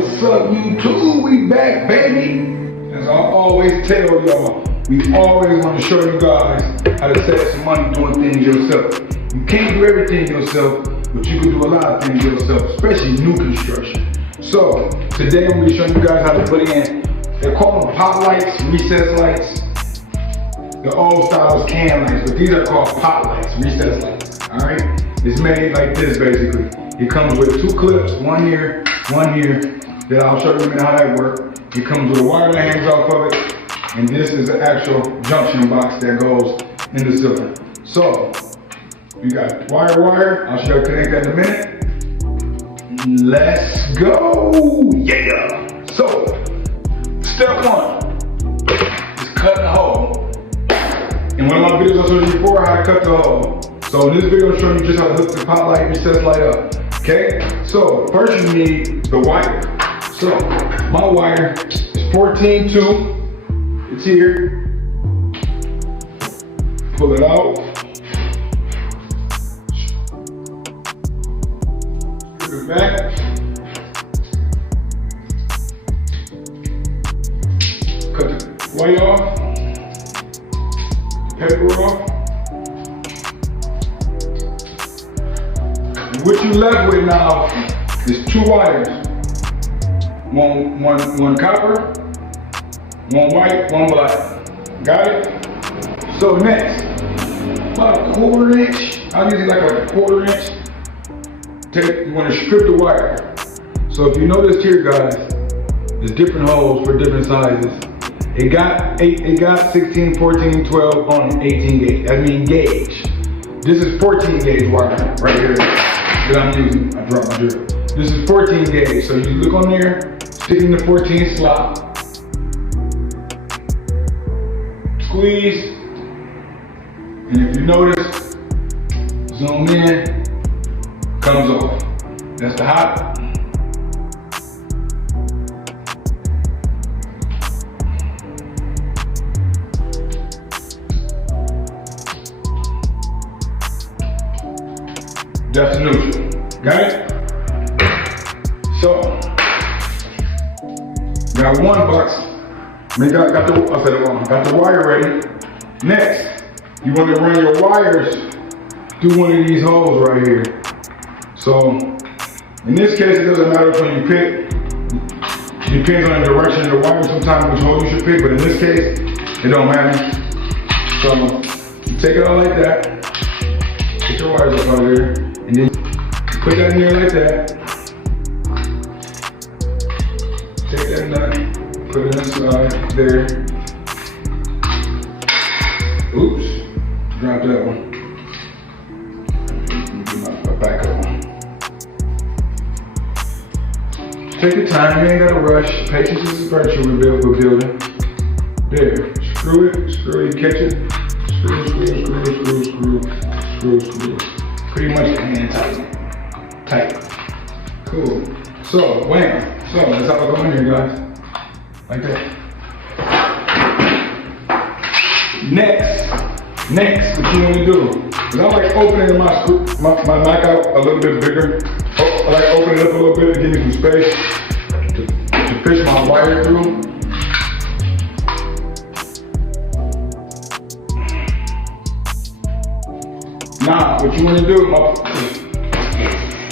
What's up, YouTube? We back, baby. As I always tell y'all, we always want to show you guys how to save some money doing things yourself. You can't do everything yourself, but you can do a lot of things yourself, especially new construction. So today I'm going to show you guys how to put in, they call them pot lights, recess lights. The old style is can lights, but these are called pot lights, recess lights. All right, it's made like this basically. It comes with two clips, one here, that I'll show you in a minute how that works. It comes with a wire that hangs off of it, and this is the actual junction box that goes in the cylinder. So, you got wire, I'll show you how to connect that in a minute. Let's go, yeah! So, step one is cutting the hole. In one of my videos I showed you before how to cut the hole. So in this video I'm showing you just how to hook the pot light recess light up. Okay? So first you need the wire. So my wire is 14-2. It's here. Pull it out. Strip it back. Cut the wire off. Paper off. And what you left with now is two wires. One copper, one white, one black. Got it? So next, about a 1/4 inch, I'll use it like a 1/4 inch. You want to strip the wire. So if you notice here, guys, there's different holes for different sizes. It got 16, 14, 12 on 18 gauge. I mean gauge. This is 14 gauge wire right here that I'm using. I dropped my drill. This is 14 gauge. So you look on there, stick in the 14 slot, squeeze, and if you notice, zoom in, comes off. That's the hot. That's the neutral. Got it? So, got one box. Got the wire ready. Next, you want to run your wires through one of these holes right here. So, in this case, it doesn't matter which one you pick. It depends on the direction of the wire sometimes which hole you should pick, but in this case, it don't matter. So, you take it out like that. Put your wires up out there. And then put that in there like that. Take that nut, put it inside there. Oops, drop that one. Get my backup one. Take your time, you ain't gotta rush. Patience is a virtue we're building. There, screw it, catch it. Screw. Pretty much hand tight. Cool. So, wham. So, that's how I go in here, guys. Like that. Next, what you want to do is I like opening my knock out a little bit bigger. I like opening it up a little bit to give me some space to fish my wire through. Now, what you want to do,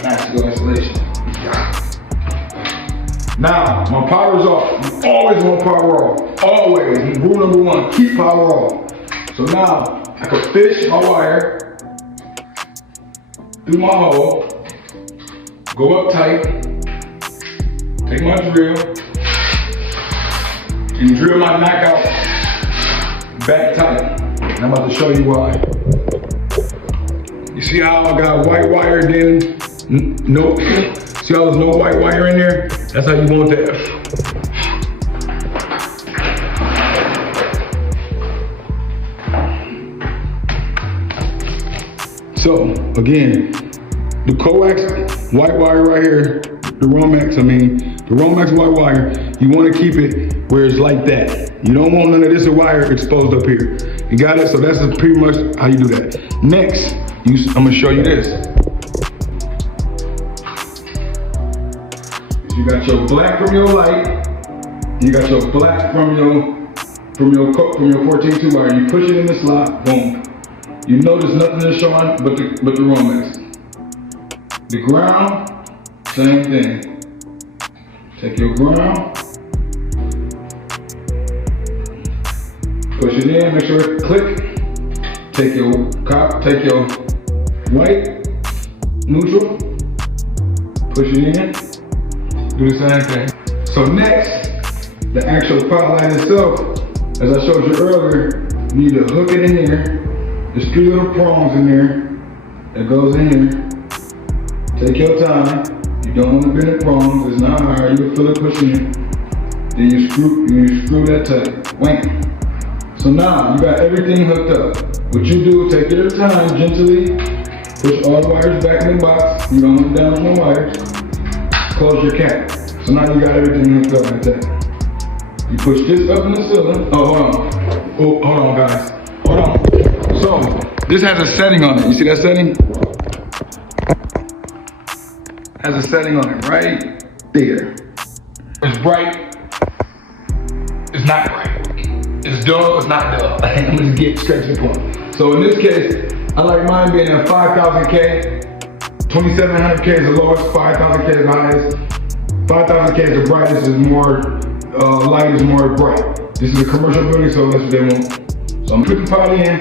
nice go installation. Now, my power's off. You always want power off. Always. Rule number one, keep power off. So now, I can fish my wire through my hole, go up tight, take my drill, and drill my knockout back tight. And I'm about to show you why. You see how I got white wire then? No. See how there's no white wire in there? That's how you want that. So again, the coax white wire right here, the Romex white wire, you want to keep it where it's like that. You don't want none of this wire exposed up here. You got it? So that's pretty much how you do that. Next, I'm gonna show you this. You got your black from your light. You got your black from your 14-2 wire. You push it in the slot, boom. You notice nothing is showing but the Romex. The ground, same thing. Take your ground, push it in, make sure it click. Take your white, neutral, push it in, do the same thing. So next, the actual pot light itself, as I showed you earlier, you need to hook it in there. There's 3 little prongs in there that goes in here. Take your time. You don't want to bend the prongs. It's not hard. You'll feel it pushing in. Then you screw that tight. Wait. So now you got everything hooked up. What you do, take your time gently. Push all the wires back in the box. You don't want to damage no wires. Close your cap. So now you got everything hooked up like that. You push this up in the ceiling. Oh, hold on. Oh, hold on, guys. Hold on. So, this has a setting on it. You see that setting? Has a setting on it right there. It's bright. It's not bright. It's dull. It's not dull. I'm gonna get straight to the point. So in this case, I like mine being at 5,000K. 2,700K is the lowest. 5,000K is the highest. 5,000K is the brightest. Is more light is more bright. This is a commercial building, so let's demo. So I'm putting the pot in.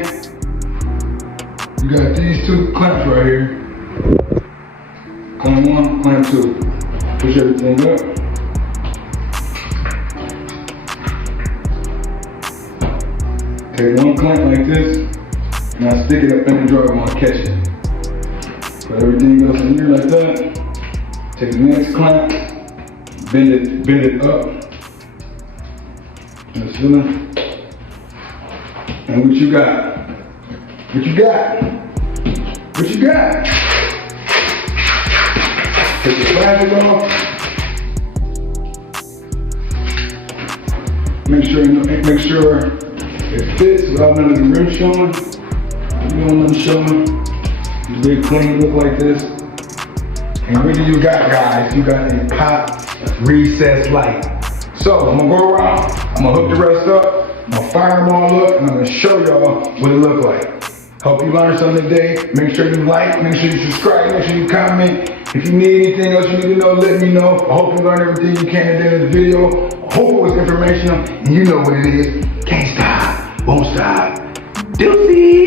You got these 2 clamps right here. Clamp 1, clamp 2. Push everything up. Take 1 clamp like this. Now stick it up in the drawer when I catch it. Put everything else in here like that. Take the next clamp. Bend it up. And the ceiling. And what you got? What you got? What you got? Take the plastic off. Make sure it fits without none of the rim showing. You don't want them showing. It's very clean, look like this. And what do you got, guys? You got a pot recessed light. So I'm gonna go around. I'm gonna hook the rest up. I'm gonna fire them all up, and I'm gonna show y'all what it look like. Hope you learned something today. Make sure you like, make sure you subscribe, make sure you comment. If you need anything else you need to know, let me know. I hope you learned everything you can in this video. I hope it was informational, and you know what it is. Can't stop, won't stop. Deuces!